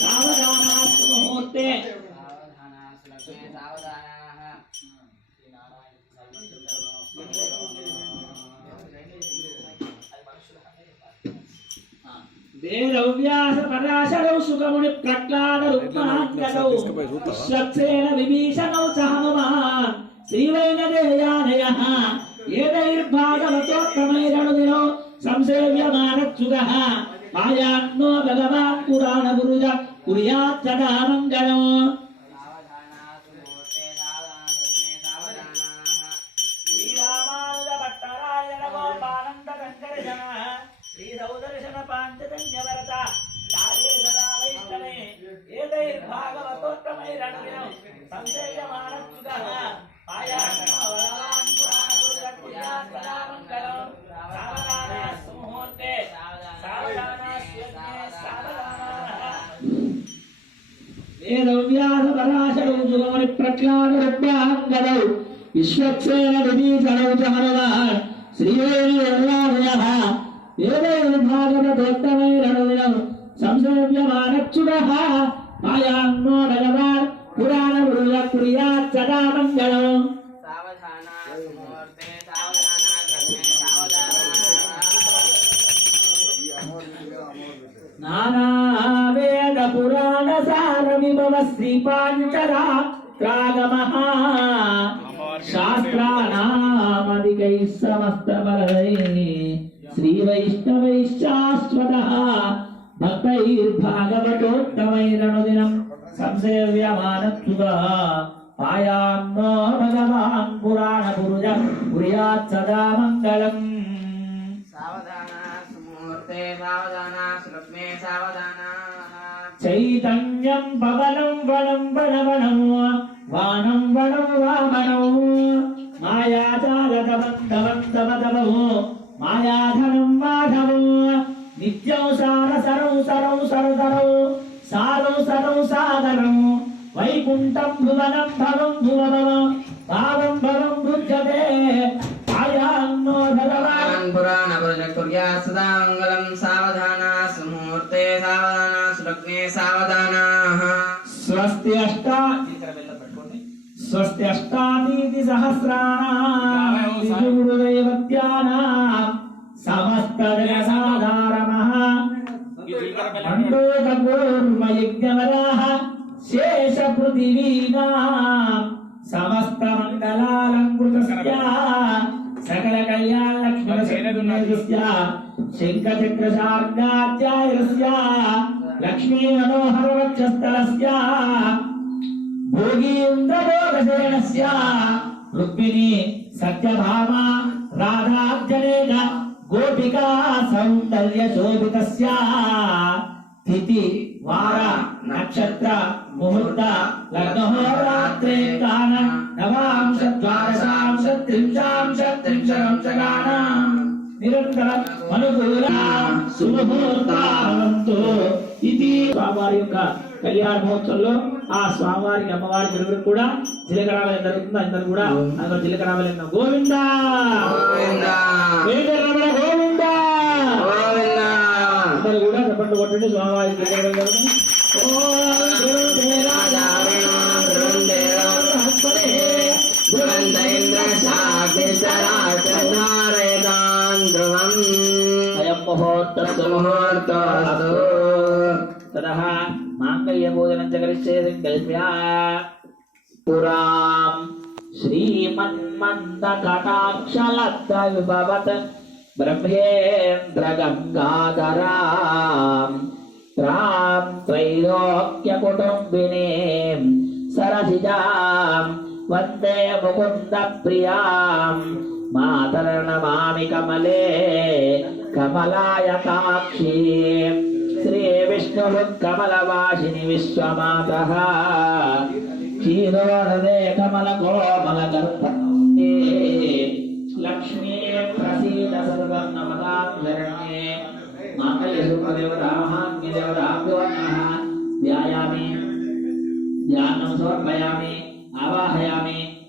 సావధానాస్తు ముహూర్తే వేదవ్యాస పరాశరౌ సుఖముని ప్రహ్లాద రుక్మాఖ్యదౌ విశ్వక్సేన విభీషణౌ చ హనుమాన్ శ్రీవైనదేయానయ ఏదైర్భాగవతోత్తమైరణుదినో సంసేవ్యమానచ్యుగः. మాయాత్మో భగవాన్ పురాణ గురుజ కుర్యాత్ సదా మంగళం శ్రీరామానుజ వేదవ్యాస పరాశరౌ సుగమని ప్రఖ్యాత రత్నాంగదౌ. విశ్వక్సేన విభీషణౌ చ హనుమాన్. శ్రీవేణుర్లాదయ వేదైర్భాగవతోత్తమైరణుదినం సంసేవ్యమానచ్యుగः మాయాన్నో భగవాన్ పురాణ గురుయ కుర్యాత్ సదా మంగళం పురాణ సారవిభవ శ్రీ పాంచరాత్రాగమః శాస్త్రానామధికై సమస్త శ్రీ వైష్ణవైశ్చాశ్వతః భక్తైర్భాగవతోత్తమైరణుదినం సంసేవ్యమానత్సుగా పాయాన్నో భగవాన్ పురాణ పురుజ పుర్యాత్ సదా మంగళం చైతన్యం పవనం వనం వనవనం వానం వనం వామనం మాయాజాలదవంతవంతవదవో మాయాధనం మాధవం నిత్యం సార సరం సరం సరసరం సారం సరం సాదరం వైకుంఠం భువనం భవం భువనం పావం భవం భుజ్యతే ఆయాన్నో భగవాన్ సదాంగలం సావధానా సుమూర్తే సావధానా సులగ్నే సావధానాః. స్వస్తి అష్టా స్వస్తి అష్టాదీతి సహస్రాణాం సమస్త శేష పృథివీనాం సమస్త మండలాలంకృతస్య సకల కళ్యాణ లక్ష్మీ శంఖచక్రశార్గాధ్యాయస్య లక్ష్మీ మనోహర వక్షస్థలస్య భోగీంద్రభోగసేనస్య రుక్మిణి సత్యభామ రాధార్జనేన గోపికా సౌందర్య శోభితస్య తిథి వార నక్షత్ర ముహూర్త లగ్నహోరాత్రే కాన నవాంశ ద్వాదశాంశ త్రింశాంశ త్రింశంశగాన నిరంతరం అనుకూల శుభముహూర్తావంతు ఇది స్వామివారి యొక్క కళ్యాణ మహోత్సవంలో ఆ స్వామివారికి అమ్మవారికి ఇరువురు కూడా జీలకరావలం జరుగుతుంది అందరూ కూడా అందరూ జీలకరావలం గోవింద గోవిందా అందరూ కూడా చప్పట్లు కొట్టండి ఓం గురుదేవాయ అయం ముహూర్తస్తు ततः माङ्गल्यभोजनं च करिष्ये सङ्कल्प्या पुरां श्रीमन्मन्दकटाक्षलब्धविभवत् ब्रह्मेन्द्रगङ्गाधरां त्रां त्रैलोक्यकुटुम्बिनीं सरसिजां वन्दे मुकुन्दप्रियां मातर्नमामि कमले कमलायताक्षीम् విష్ణురుత్కమలవాసిని విశ్వమాత. క్షీరోరదే కమల కోమల లక్ష్మీ ప్రసీద సర్వం నమదాంధరణే మాతయ సూపదేవ రామాగ్నిదేవ రాఘవర్ణ ధ్యాయామి ధ్యానం సమర్పయామి ఆవాహయామి.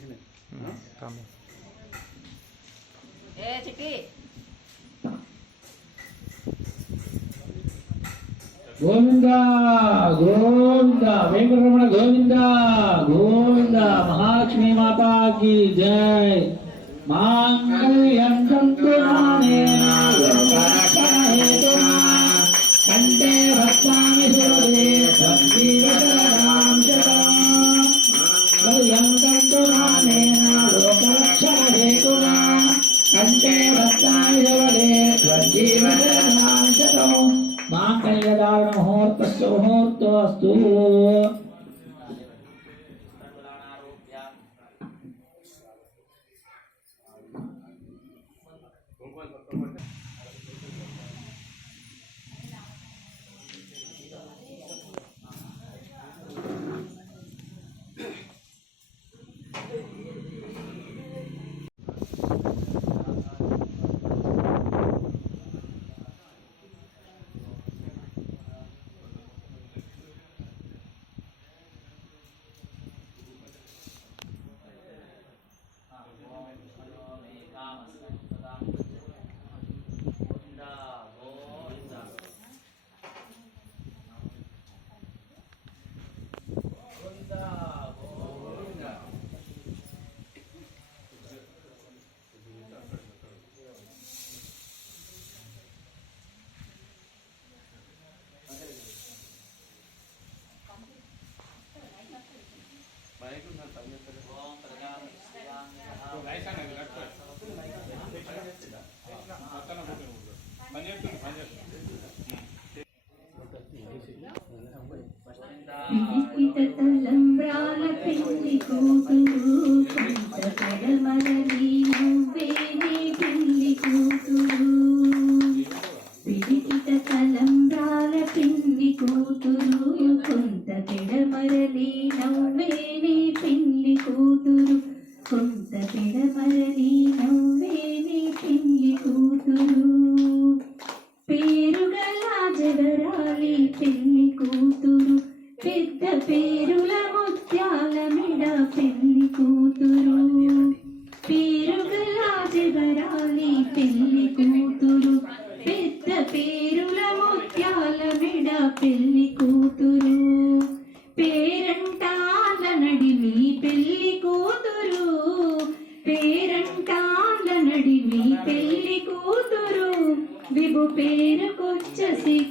నైవేద్యం నివేదయామి ఓం గోవింద గోవింద వెంకటరమణ గోవింద గోవింద మహాలక్ష్మీ మాతాకి జై. మాంగళ్యం తంతు నానేన قد شهرت పేరుకొచ్చ సిగ్గుబడి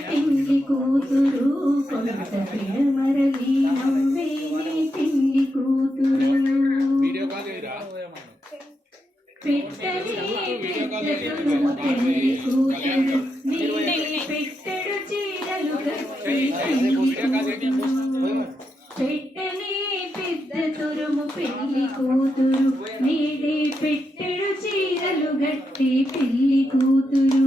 పెళ్ళి కూతురు కొంత నవ్వేనే పెళ్ళి కూతురు. పెట్టని పెట్టెను పెళ్ళి కూతురు. పెట్టెడు చీరలు పెట్టని పెద్ద తురుము పెళ్ళి కూతురు. నీడే పెట్టెడు చీరలు గట్టి పెళ్ళి కూతురు.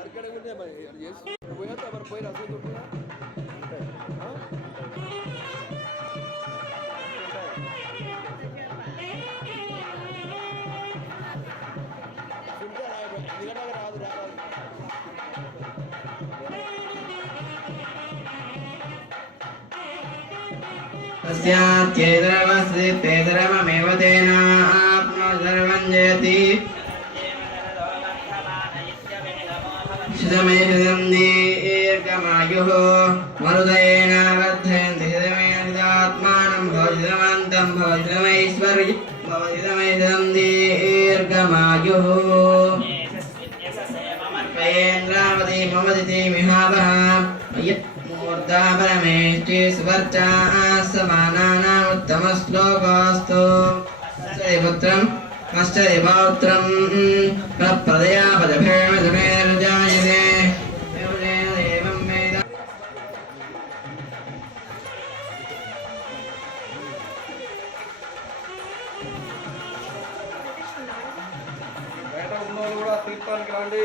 అక్కడ మరి చేసి పోయినా మరి పోయిన అసలు తస్యాత్యేతరమస్తి తేతరమేవ తేన ఆప్నో సర్వం జయతి శతమేషదం దీర్ఘమాయుః మరుదయేన వర్ధయంతి శతమేషదాత్మానం భవతిదమంతం భవతిదమైశ్వర్య భవతిదమైషదం దీర్ఘమాయుః పేంద్రావతి మమదితి మిహావహ మూర్ధా పరమేష్టి సువర్చా సమానానాముత్తమశ్లోకాస్తు పుత్రం కష్టది పౌత్రం ప్రదయాపదభేమధుమేర్జాయతే దేవం కూడా తీర్థానికి రండి.